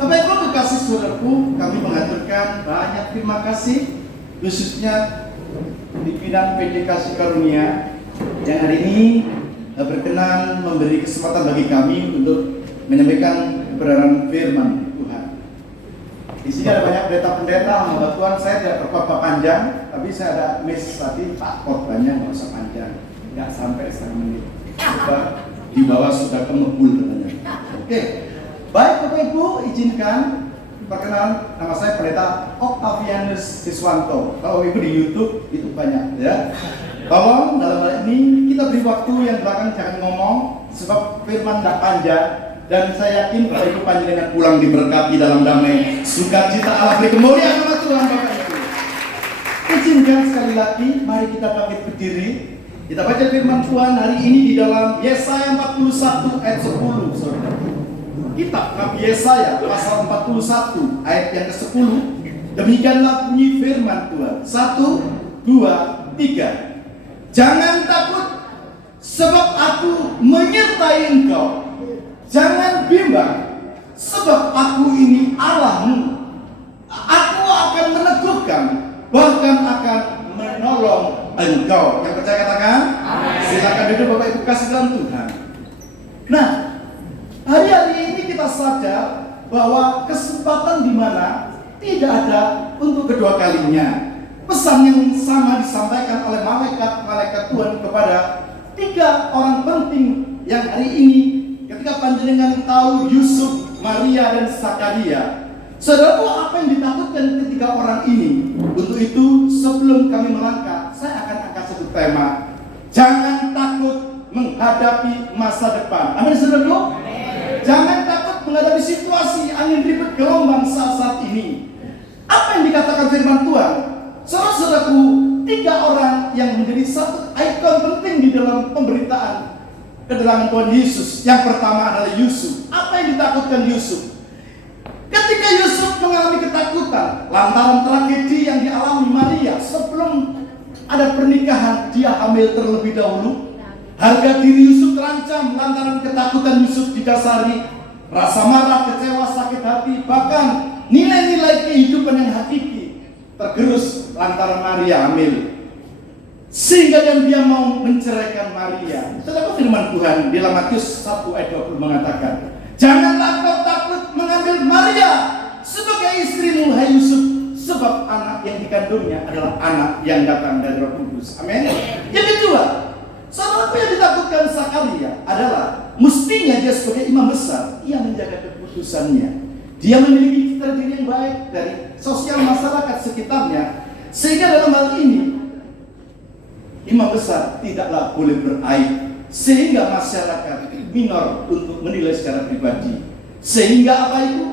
Bapak Ibu kekasih saudaraku, kami mengaturkan banyak terima kasih khususnya di bidang PD Kasih Karunia yang hari ini berkenan memberi kesempatan bagi kami untuk menyampaikan kebenaran firman Tuhan. Di sini ada banyak pendeta-pendeta, hamba Tuhan. Saya tidak berkhotbah panjang, tapi saya ada miss tadi, Pak khotbahnya nggak usah panjang, nggak sampai 1 menit. Sebab di bawah sudah kemebul katanya. Oke. Baik Bapak Ibu, izinkan perkenalan, nama saya Pendeta Octavianus Siswanto. Kalau Ibu di YouTube itu banyak ya. Tolong dalam hal ini kita beri waktu yang belakang jangan ngomong, sebab firman tidak panjang. Dan saya yakin Bapak Ibu panjenengan pulang diberkati dalam damai sukacita Allah, beri kemuliaan nama Tuhan Bapak Ibu. Izinkan sekali lagi, mari kita bangkit berdiri. Kita baca firman Tuhan hari ini di dalam Yesaya 41 ayat 10, saudara. Kitab Nabi Yesaya pasal 41 ayat yang ke-10. Demikianlah bunyi firman Tuhan. 1, 2, 3. Jangan takut, sebab aku menyertai engkau. Jangan bimbang, sebab aku ini Allahmu. Aku akan meneguhkan, bahkan akan menolong engkau. Yang percaya katakan amin. Silakan duduk Bapak Ibu kasih dalam Tuhan. Nah, hari-hari ini kita sadar bahwa kesempatan di mana tidak ada untuk kedua kalinya. Pesan yang sama disampaikan oleh malaikat Tuhan kepada 3 orang penting yang hari ini ketika panjenengan tahu Yusuf, Maria dan Zakaria. Saudaraku, apa yang ditakutkan ketiga orang ini? Untuk itu sebelum kami melangkah, saya akan angkat satu tema. Jangan takut menghadapi masa depan. Amin saudaraku. Jangan takut menghadapi situasi angin ribut gelombang saat ini. Apa yang dikatakan firman Tuhan? Saudara-saudaraku, 3 orang yang menjadi satu ikon penting di dalam pemberitaan kedatangan Tuhan Yesus. Yang pertama adalah Yusuf. Apa yang ditakutkan Yusuf? Ketika Yusuf mengalami ketakutan lantaran tragedi yang dialami Maria sebelum ada pernikahan, dia hamil terlebih dahulu. Harga diri Yusuf terancam lantaran ketakutan Yusuf didasari rasa marah, kecewa, sakit hati, bahkan nilai-nilai kehidupan yang hakiki tergerus lantaran Maria hamil. Sehingga dia mau menceraikan Maria. Saudara, firman Tuhan di dalam Matius 1 ayat 20 mengatakan, janganlah kau takut mengambil Maria sebagai istrimu, hai Yusuf, sebab anak yang dikandungnya adalah anak yang datang dari Roh Kudus. Amin. Yang kedua, saudara, apa yang ditakutkan Zakaria adalah mestinya dia sebagai imam besar, ia menjaga kekudusannya. Dia memiliki citra diri yang baik dari sosial masyarakat sekitarnya, sehingga dalam hal ini imam besar tidaklah boleh beraib, sehingga masyarakat minor untuk menilai secara pribadi. Sehingga apa itu?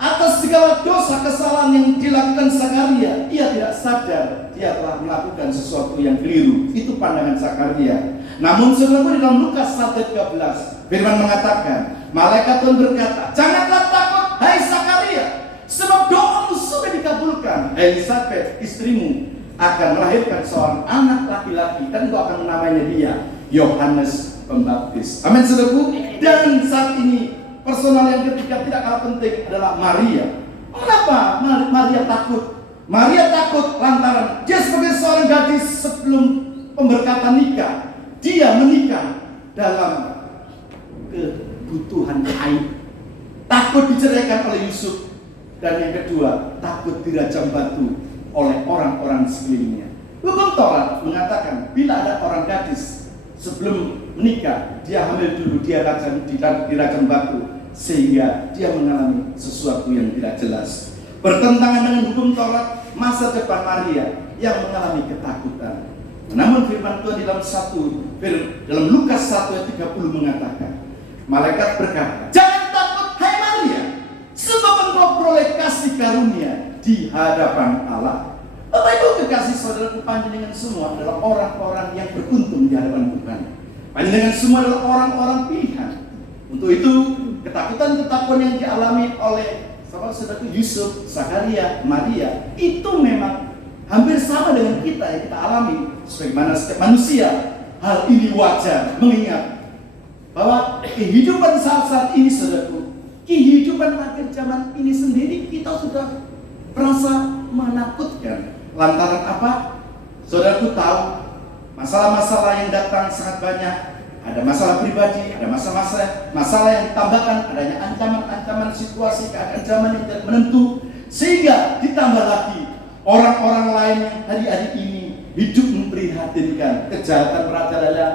Atas segala dosa kesalahan yang dilakukan Zakaria, ia tidak sadar dia telah melakukan sesuatu yang keliru. Itu pandangan Zakaria. Namun saudara, di dalam Lukas 1:13 firman mengatakan, malaikat Tuhan berkata, janganlah takut hai Zakaria, sebab doamu sudah dikabulkan. Elisabeth istrimu akan melahirkan seorang anak laki-laki, dan engkau akan menamainya dia Yohanes Pembaptis. Amin saudaraku. Dan saat ini personal yang ketiga tidak kalah penting adalah Maria. Mengapa Maria takut? Maria takut lantaran dia sebagai seorang gadis sebelum pemberkatan nikah, dia menikah dalam kebutuhan aib. Takut diceraikan oleh Yusuf. Dan yang kedua, takut dirajam batu oleh orang-orang sekelilingnya. Hukum Taurat mengatakan bila ada orang gadis sebelum menikah, dia hamil dulu, dia dirajam batu, sehingga dia mengalami sesuatu yang tidak jelas. Bertentangan dengan hukum Taurat, masa depan Maria yang mengalami ketakutan. Namun firman Tuhan dalam Lukas 1 ayat 30 mengatakan, malaikat berkata, jangan takut hai Maria, sebab engkau beroleh kasih karunia di hadapan Allah. Bapak Ibu kekasih saudaraku, panjenengan semua adalah orang-orang yang beruntung di hadapan Tuhan. Panjenengan semua adalah orang-orang pilihan. Untuk itu ketakutan-ketakutan yang dialami oleh saudara-saudaraku Yusuf, Zakaria, Maria itu memang hampir sama dengan kita yang kita alami sebagaimana setiap manusia. Hal ini wajar mengingat bahwa kehidupan saat ini saudaraku, kehidupan akhir zaman ini sendiri kita sudah merasa menakutkan. Lantaran apa? Saudaraku tahu masalah-masalah yang datang sangat banyak. Ada masalah pribadi, ada masalah yang ditambahkan adanya ancaman-ancaman situasi keadaan zaman yang tidak menentu, sehingga ditambah lagi orang-orang lain yang hari-hari ini hidup memprihatinkan, kejahatan merajalela,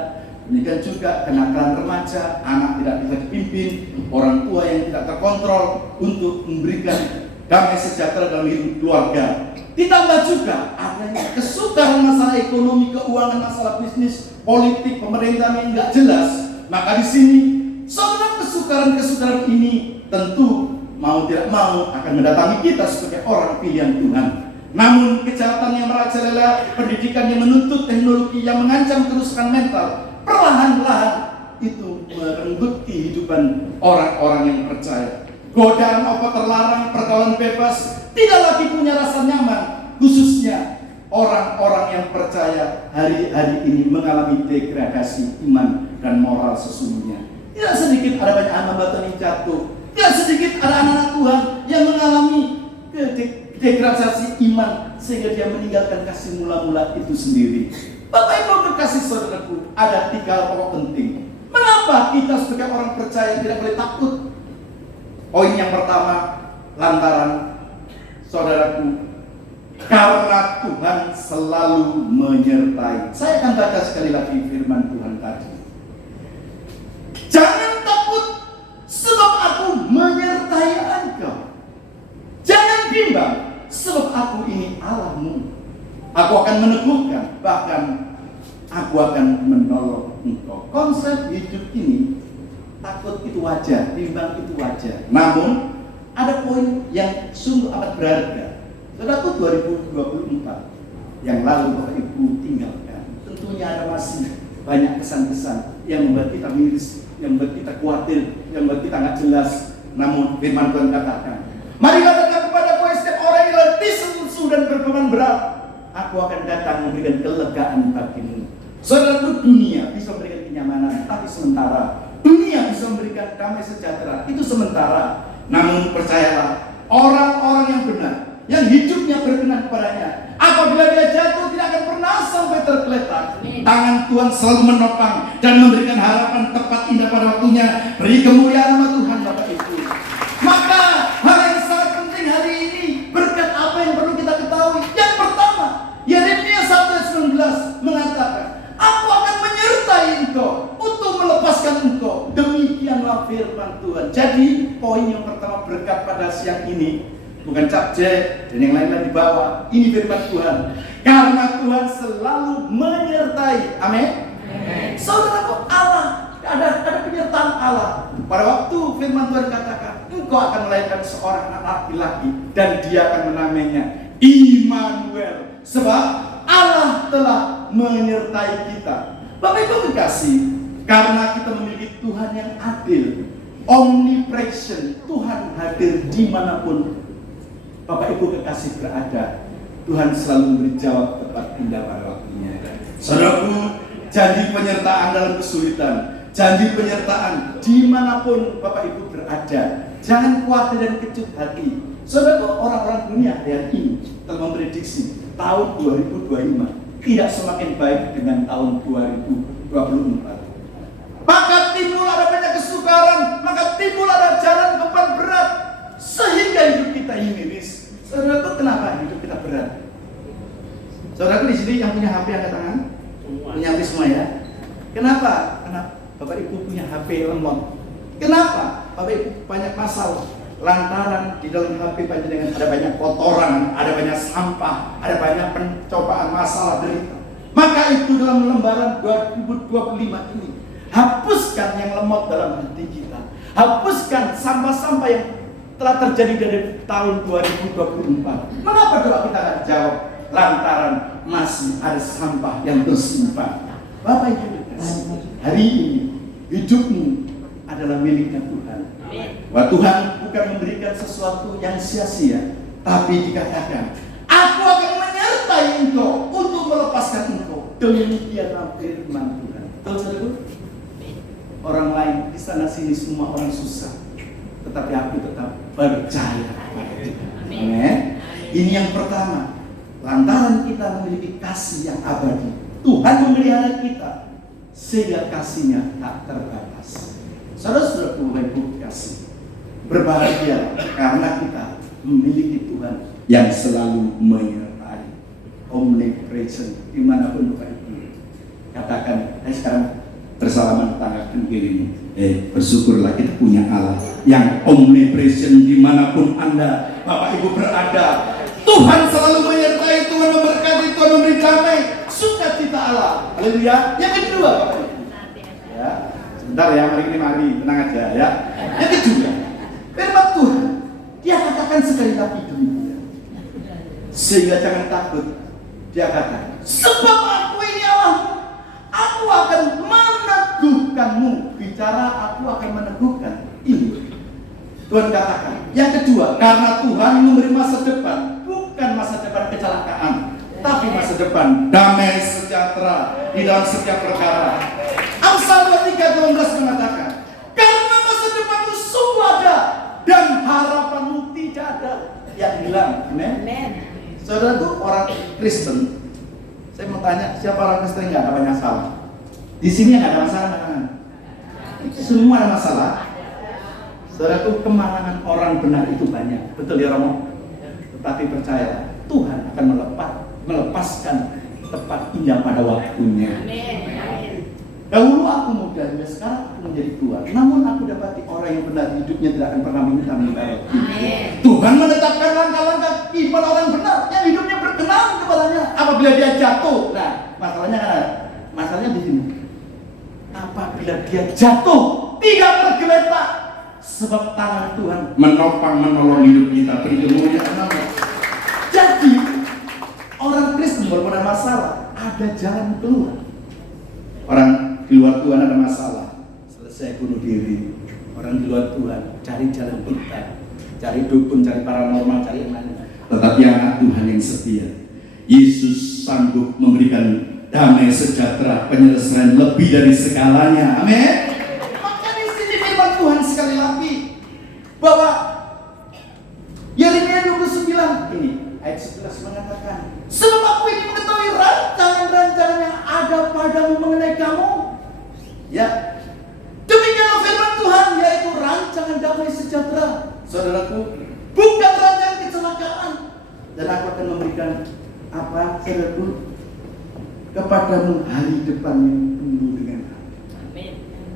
demikian juga kenakalan remaja, anak tidak bisa dipimpin, orang tua yang tidak terkontrol untuk memberikan damai sejahtera dalam hidup keluarga. Ditambah juga adanya kesukaran masalah ekonomi, keuangan, masalah bisnis, politik, pemerintahan yang nggak jelas. Maka di sini, saudara, kesukaran ini tentu mau tidak mau akan mendatangi kita sebagai orang pilihan Tuhan. Namun kejahatan yang merajalela, pendidikan yang menuntut teknologi yang mengancam kerusakan mental, perlahan-lahan itu merenggut kehidupan orang-orang yang percaya. Godaan obat terlarang, pergaulan bebas, tidak lagi punya rasa nyaman, khususnya orang-orang yang percaya hari-hari ini mengalami degradasi iman dan moral sesungguhnya. Tidak sedikit ada banyak anak batu yang jatuh, tidak sedikit ada anak-anak Tuhan yang mengalami degradasi iman sehingga dia meninggalkan kasih mula-mula itu sendiri. Bapak Ibu kekasih saudaraku, ada 3 hal pokok penting. Mengapa kita sebagai orang percaya tidak boleh takut? Poin yang pertama, lantaran saudaraku, karena Tuhan selalu menyertai. Saya akan baca sekali lagi firman Tuhan tadi. Jangan takut, sebab aku menyertai engkau. Jangan bimbang, sebab aku ini Allahmu. Aku akan meneguhkan, bahkan aku akan menolong engkau. Konsep hidup ini, takut itu wajar, bimbang itu wajar. Namun ada poin yang sungguh amat berharga. Saudaraku, 2024 yang lalu Bapak Ibu tinggalkan, tentunya ada masih banyak kesan-kesan yang membuat kita miris, yang membuat kita khawatir, yang membuat kita nggak jelas. Namun firman Tuhan katakan, mari katakan kepadaku setiap orang yang letih, lesu dan berbeban berat, aku akan datang memberikan kelegaan bagimu. Saudaraku, dunia bisa memberikan kenyamanan, tapi sementara. Dunia bisa memberikan damai sejahtera, itu sementara. Namun percayalah, orang-orang yang benar, yang hidupnya berkenan kepadanya, apabila dia jatuh tidak akan pernah sampai tergeletak. Tangan Tuhan selalu menopang dan memberikan harapan tepat indah pada waktunya. Beri kemuliaan nama Tuhan Bapak Ibu. Maka hal yang sangat penting hari ini, berkat apa yang perlu kita ketahui? Yang pertama, Yeremia 1:19 mengatakan, aku akan menyertai engkau untuk melepaskan engkau. Demikianlah firman Tuhan. Jadi poin yang pertama, berkat pada siang ini bukan capjek dan yang lain-lain di bawah. Ini firman Tuhan. Karena Tuhan selalu menyertai. Amin. Saudaraku, Allah ada penyertaan Allah. Pada waktu firman Tuhan katakan, engkau akan melahirkan seorang anak laki-laki dan dia akan menamainya Immanuel. Sebab Allah telah menyertai kita. Bapak Ibu kekasih, karena kita memiliki Tuhan yang adil, omnipresent, Tuhan hadir dimanapun Bapak Ibu kekasih berada, Tuhan selalu memberi jawab tepat indah pada waktunya. Saudaraku, janji penyertaan dalam kesulitan, janji penyertaan dimanapun Bapak Ibu berada. Jangan khawatir dan kecut hati. Saudaraku, orang-orang dunia hari ini telah memprediksi tahun 2025 tidak semakin baik dengan tahun 2024. Maka timbul ada banyak kesukaran, maka timbul ada jalan beban berat, sehingga hidup kita ini miris. Saudaraku, kenapa hidup kita berat? Saudaraku di sini yang punya HP angkat tangan, punya HP semua ya. Kenapa? Karena Bapak Ibu punya HP lemot. Kenapa? Bapak Ibu banyak masalah. Lantaran di dalam HP panjenengan ada banyak kotoran, ada banyak sampah, ada banyak pencobaan, masalah, derita. Maka itu dalam lembaran 2025 ini, hapuskan yang lemot dalam hati kita. Hapuskan sampah-sampah yang telah terjadi dari tahun 2024. Mengapa doa kita akan jawab? Lantaran masih ada sampah yang tersimpan. Bapak Ibu kekasih, hari ini hidupmu adalah miliknya Tuhan. Bahwa Tuhan bukan memberikan sesuatu yang sia-sia, tapi dikatakan, aku akan menyertai engkau untuk melepaskan engkau. Demikianlah firman Tuhan. Tahu saudaraku? Orang lain di sana sini semua orang susah. tetapi aku tetap percaya pada Tuhan. Amin. Ini yang pertama. Lantaran kita memiliki kasih yang abadi, Tuhan memelihara kita sehingga kasih-Nya tak terbatas. Saudara-saudaraku, Bapak Ibu kasih, berbahagia karena kita memiliki Tuhan yang selalu menyertai, omnipresent dimanapun Bapak Ibu. Katakan, sekarang bersalaman tetanggakan kirimu. Bersyukurlah kita punya Allah yang omnipresent dimanapun Anda, Bapak Ibu berada. Tuhan selalu menyertai, Tuhan memberkati, Tuhan memberi damai, sukacita Allah. Haleluya. Yang kedua, Bapak Ibu. Ya, sebentar ya, mari, tenang aja ya. Yang kedua, firman Tuhan, Dia katakan sekali lagi demikian. Sehingga jangan takut. Dia katakan, sebab aku ini Allah, aku akan meneguhkanmu. Bicara aku akan meneguhkan. Ini Tuhan katakan. Yang kedua, karena Tuhan memberi masa depan, bukan masa depan kecelakaan, tapi masa depan damai sejahtera di dalam setiap perkara. Amsal 23:12 mengatakan, karena masa depanmu sungguh ada dan harapanmu tidak ada yang hilang. Amin. Saudara itu orang Kristen. Saya mau tanya, siapa orang Kristen nggak ada banyak masalah? Di sini nggak ada masalah kan? Semua ada masalah. Saudara itu kemalangan orang benar itu banyak. Betul ya Romo? Tetapi percaya Tuhan akan melepaskan tepat injang pada waktunya. Dahulu aku muda, sekarang aku menjadi tua. Namun aku dapati orang yang benar hidupnya tidak akan pernah minta roti. Tuhan menetapkan langkah-langkah iman orang benar yang hidupnya berkenan kepadanya. Apabila dia jatuh, nah masalahnya di sini. Apabila dia jatuh, tidak tergeletak, sebab tangan Tuhan menopang menolong hidup kita. Beri kemuliaan nama. Jadi orang Kristen walaupun ada masalah, ada jalan keluar. Orang di luar Tuhan ada masalah, selesai bunuh diri. Orang di luar Tuhan cari jalan pintas, cari dukun, cari paranormal, cari yang lain. Tetapi anak Tuhan yang setia, Yesus sanggup memberikan damai sejahtera, penyelesaian lebih dari segalanya. Amin. Maka di sini firman Tuhan sekali lagi bahwa Yeremia 29 ini ayat 11 mengatakan, sebab aku ini mengetahui rancangan-rancangan yang ada padamu mengenai kamu. Ya, demikianlah firman Tuhan, yaitu rancangan damai sejahtera. Saudaraku, bukan rancangan kecelakaan. Dan aku akan memberikan apa, saudaraku, kepadamu hari depan yang penuh dengan amin.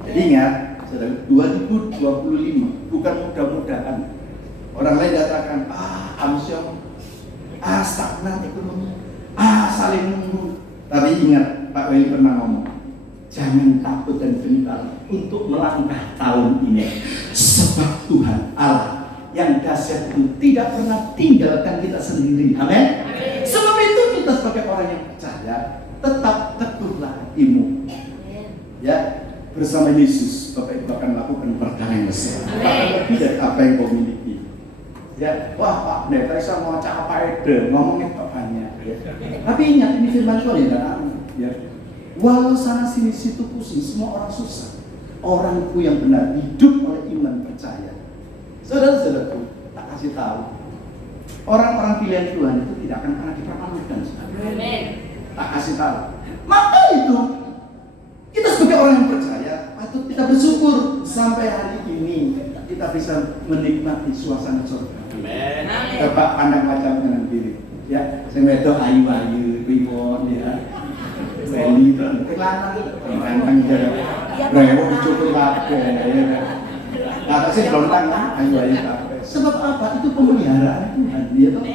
Jadi ingat, saudara, 2025 bukan mudah-mudahan. Orang lain katakan, amsyong, stagnan ekonomi, saling nunggu. Tapi ingat, Pak Weli pernah ngomong, jangan takut dan gentar untuk melangkah tahun ini. Sebab Tuhan Allah yang dahsyat itu tidak pernah tinggalkan kita sendiri. Amin. Sebab itu kita sebagai orang yang percaya, tetap teguhlah hatimu. Ya, bersama Yesus Bapak Ibu akan melakukan perkara yang besar. Lebih dari apa yang kau miliki. Ya, wah Pak Pendeta saya mau apa ide, ngomongin bapaknya. Ya. Tapi ingat ini firman Tuhan ya. Walau sana sini situ pusing, semua orang susah. Orangku yang benar hidup oleh iman percaya. Saudara-saudaraku, tak kasih tahu. Orang-orang pilihan Tuhan itu tidak akan pernah dipermalukan. Amin. Tak kasih tahu. Maka itu kita sebagai orang yang percaya patut kita bersyukur sampai hari ini kita bisa menikmati suasana surga. Amin. Bapak pandang kaca dengan diri. Ya, saya wedok ayu-ayu, riwon ya. Beli lanang ganteng ya. Brewo dicukur kabeh ya. Kata sih lontang ayu-ayu kabeh. Sebab apa? Itu pemeliharaan Tuhan, ya toh.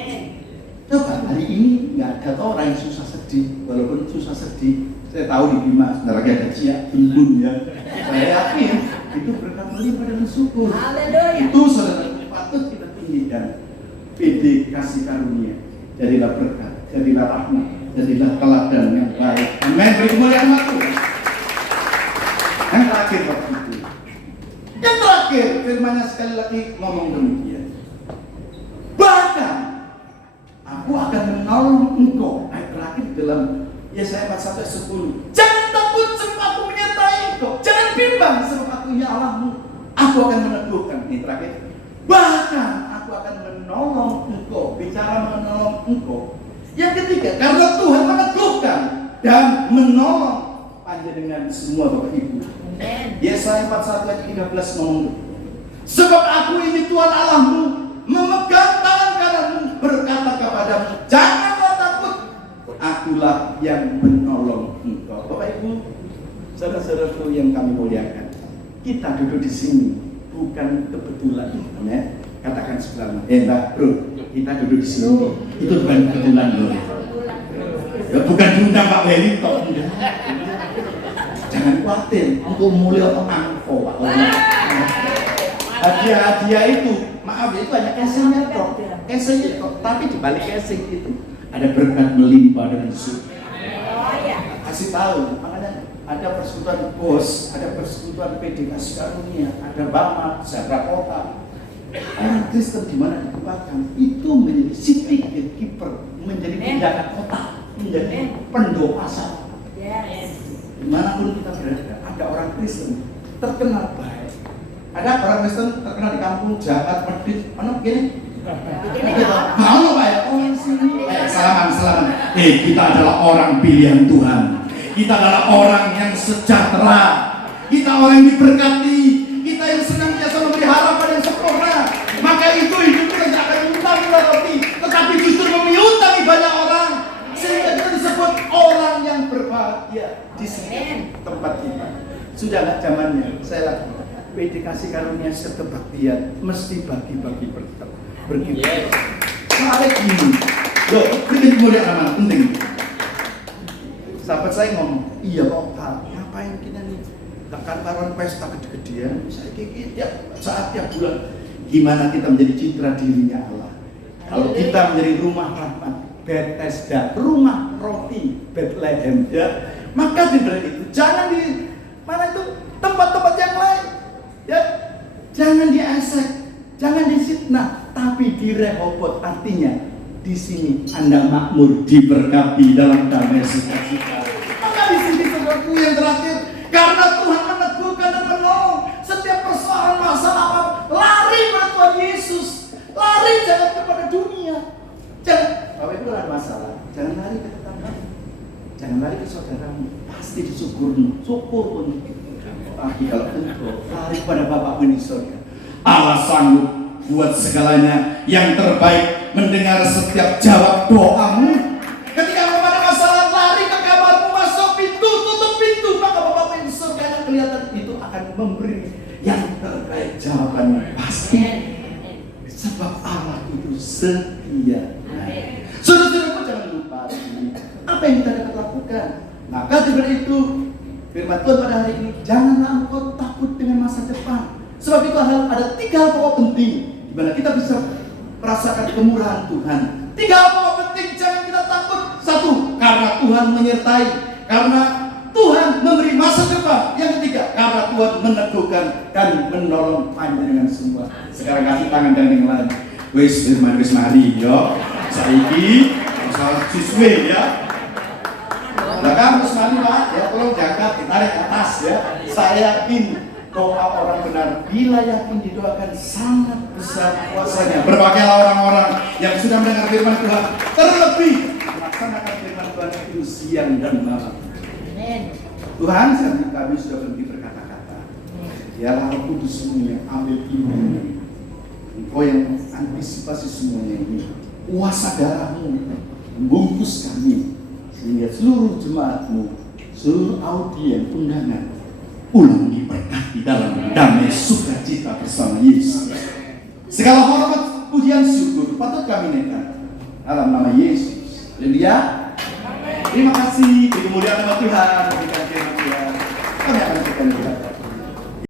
Coba hari ini nggak ada orang yang susah sedih, walaupun susah sedih. Saya tahu di Bima, sebentar lagi ada Cia Bimbun ya. Saya yakin itu berkat melimpah dan syukur. Itu saudara patut kita tinggikan. PD kasih karunia, jadilah berkat, jadilah rahmat, jadilah teladan yang baik. Amin. Beri kemuliaan Tuhan. Yang terakhir Bapak Ibu. Yang terakhir firman-Nya sekali lagi ngomong demikian. Bahkan aku akan menolong engkau. Ayat terakhir dalam Yesaya 41:10. Jangan takut sebab aku menyertai engkau. Jangan bimbang sebab aku ya Allahmu. Aku akan meneguhkan. Ini terakhir. Bahkan aku akan menolong engkau. Bicara menolong engkau. Yang ketiga, karena Tuhan meneguhkan dan menolong panjenengan semua Bapak Ibu. Yesaya 41 ayat 13 ngomong, sebab aku ini Tuhan Allahmu, memegang tangan kananmu, berkata kepadamu, janganlah takut, akulah yang menolong engkau. Bapak Ibu, saudara-saudaraku yang kami muliakan, kita duduk di sini bukan kebetulan. Katakan sebelah, Mbak Bro, kita duduk di sini itu bukan kebetulan loh. Ya, bukan diundang Pak Wellington. Jangan khawatir, untuk mulia atau angko Pak. Hadiah-hadiah itu, maaf ya, itu hanya casingnya kok. Casingnya kok, tapi di balik casing itu ada berkat melimpah dengan surga. Kasih tahu, makanya ada persekutuan BOS, ada persekutuan PD Kasih Karunia, ada Bama, Zagra Kota. Orang Kristen di mana ditempatkan itu menjadi city gatekeeper, menjadi penjaga kota, menjadi pendoa sama. Dimanapun kita berada, ada orang Kristen terkenal baik. Ada orang Kristen terkenal di kampung Jakarta, Medit, mana begini? Mau Pak ya? Oh sini. Salaman. Kita adalah orang pilihan Tuhan. Kita adalah orang yang sejahtera. Kita orang yang diberkati. Kita yang senantiasa memberi harapan yang sempurna. Maka itu hidup kita tidak akan mengutangi roti, tetapi justru mengutangi banyak orang. Sehingga kita disebut orang yang berbahagia di sini tempat kita. Sudah nggak zamannya? Saya lagi PD Kasih Karunia Sekebaktian mesti bagi-bagi berkat. Soalnya gini, loh, ini kemudian aman penting. Sahabat saya ngomong, iya Pak, ngapain kita nih? Karuan pesta gede-gedean, saya kiki ya saatnya bulan. Gimana kita menjadi citra dirinya Allah? Kalau kita menjadi rumah rahmat, Bethesda, rumah roti Bethlehem, ya, maka di itu jangan di mana itu tempat-tempat yang lain, ya, jangan diasek, jangan disitnah, tapi di Rehobot, artinya di sini Anda makmur, diberkati dalam damai sukacita. Maka di sini saudaraku yang terakhir, karena Tuhan meneguhkan dan menolong setiap persoalan masalah apa, lari pada Tuhan Yesus, lari jangan kepada dunia, jangan. Kalau itu ada masalah, jangan lari ke tetanggamu, jangan lari ke saudaramu, pasti disyukurmu, syukur pun. Tapi kalau engkau lari pada Bapakmu di surga, Allah sanggup buat segalanya yang terbaik, mendengar setiap jawab doamu. Ketika kamu ada masalah, lari ke kamarmu, masuk pintu, tutup pintu, maka Bapakmu yang di surga yang kelihatan itu akan memberi yang terbaik jawabannya pasti. Sebab Allah itu setia. Saudara-saudaraku jangan lupa apa yang kita dapat lakukan. Maka dengan itu firman Tuhan pada hari ini, janganlah engkau takut dengan masa depan. Sebab itu ada 3 hal pokok penting di mana kita bisa merasakan kemurahan Tuhan. 3 hal pokok penting jangan kita takut. 1, karena Tuhan menyertai, karena Tuhan memberi masa depan. Yang ketiga, karena Tuhan meneguhkan dan menolong panjenengan semua. Sekarang kasih tangan dan yang lain. Wis mari yo. Saiki masalah siswe ya. Belakang terus mari Pak, ya tolong diangkat, ditarik ke atas ya. Saya yakin doa orang benar bila yakin didoakan sangat besar kuasanya. Berbagailah orang-orang yang sudah mendengar firman Tuhan, terlebih melaksanakan firman Tuhan itu siang dan malam. Tuhan, kami sudah berhenti berkata-kata. Biarlah Roh Kudus semuanya ambil ini. Engkau yang antisipasi semuanya ini. Kuasa darahmu membungkus kami sehingga seluruh jemaatmu, seluruh audien undangan ulang diberkati dalam damai sukacita bersama Yesus. Segala hormat, pujian, syukur patut kami naikkan dalam nama Yesus. Haleluya. Terima kasih. Kemuliaan nama Tuhan. Kami akan berikan